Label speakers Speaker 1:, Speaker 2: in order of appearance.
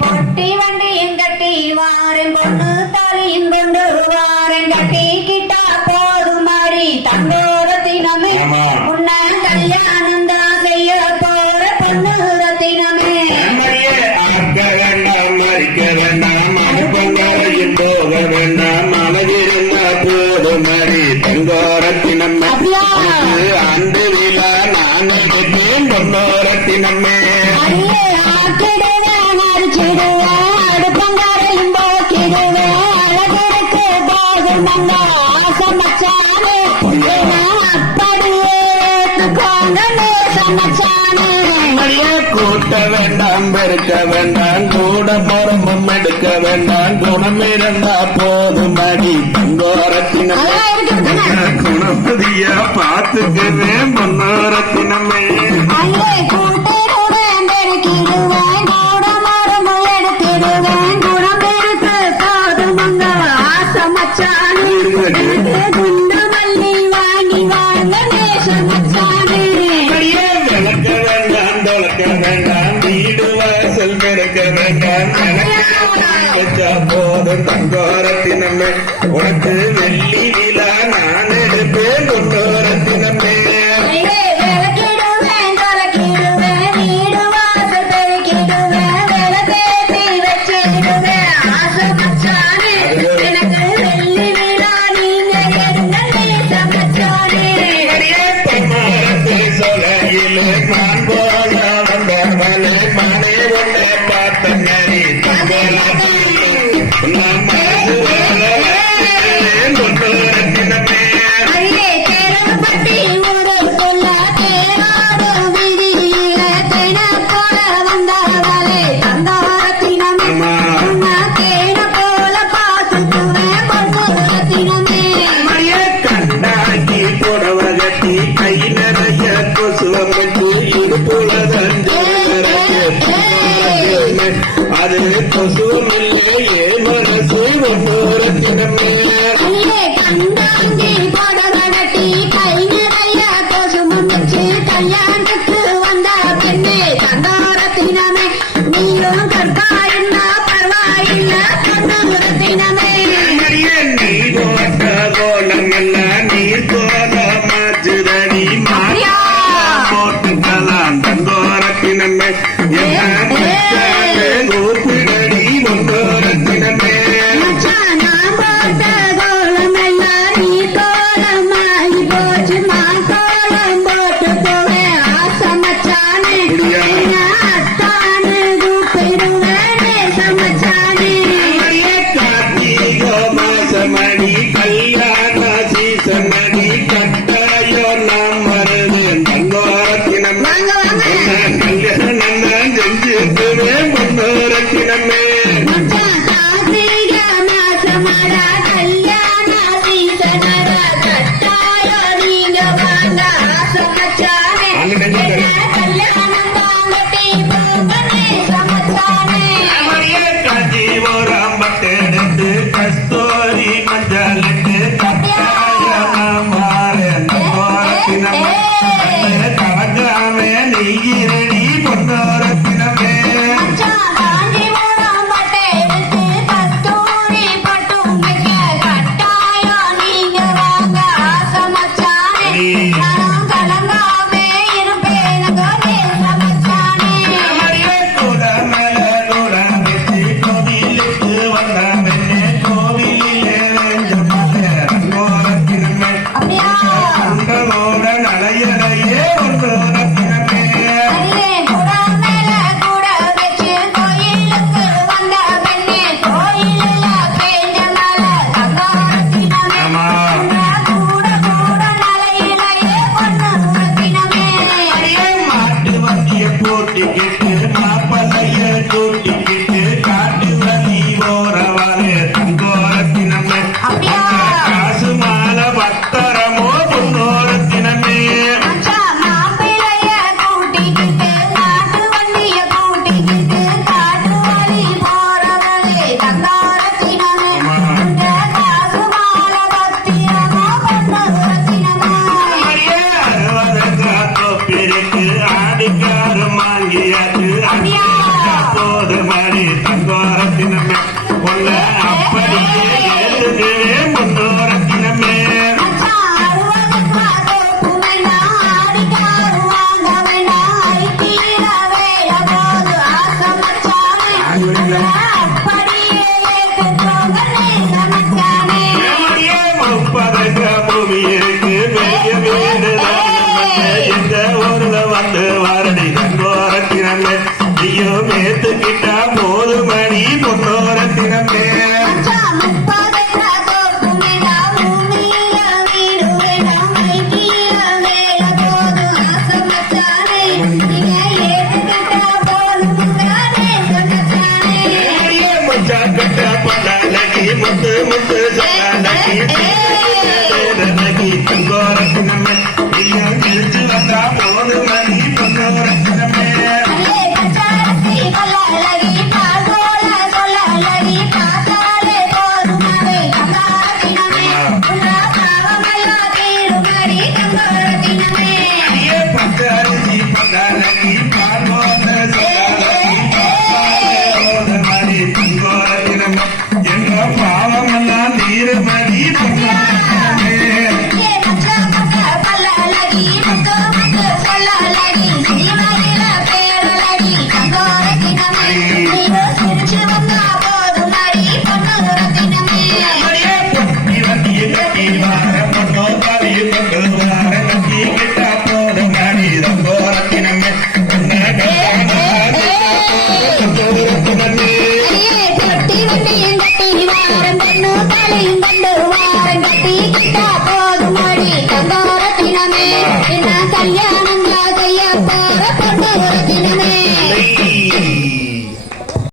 Speaker 1: பொட்டி வண்டியும் கட்டி வாரன் பொண்ணு தாலியும் கொண்டு வாரன் கட்டி கிட்டா போதுமாடி தங்கோரத்தினமே
Speaker 2: ஆமா.
Speaker 1: உன்ன கல்யாணம் தான் செய்ய போற பொண்ணு ரத்தினமே
Speaker 2: மறிக்க வேண்டாம் மனுப்பங்காரையும் போக வேண்டாம் ஆண்டு விழா நான் எடுப்பேன் பொன்னோரத்தினம்மே
Speaker 1: அடியே ஆக்கிடுவேன் அடுப்பங்காரையும் அழகருக்கு போகும் அப்படியே
Speaker 2: கூட்ட வேண்டாம் பெருக்க வேண்டாம் கூட மரமும் எடுக்க வேண்டாம் குணம் இருந்தா போதுமடி தங்கோரத்தினம்மே
Speaker 1: அதெல்லாம் இருக்கட்டும்தானே?
Speaker 2: குணமதியா பார்த்துக்கிறேன் தங்கோரத்தினமே உனக்கு வெள்ளி விழா நான் எடுப்பேன் பொன்னோரத்தினமே
Speaker 1: அங்கே விளக்கிடுவேன்,
Speaker 2: கட்டி இடுப்புலதஞ்சு அது கொசுவம் மனசு ஒன்னோரத்தினமே
Speaker 1: அடியே கை நிறைய கொசுமம்
Speaker 2: Maria. ஐயோ மேத்துக்கிட்டா போதும் மணி da né? Thank you.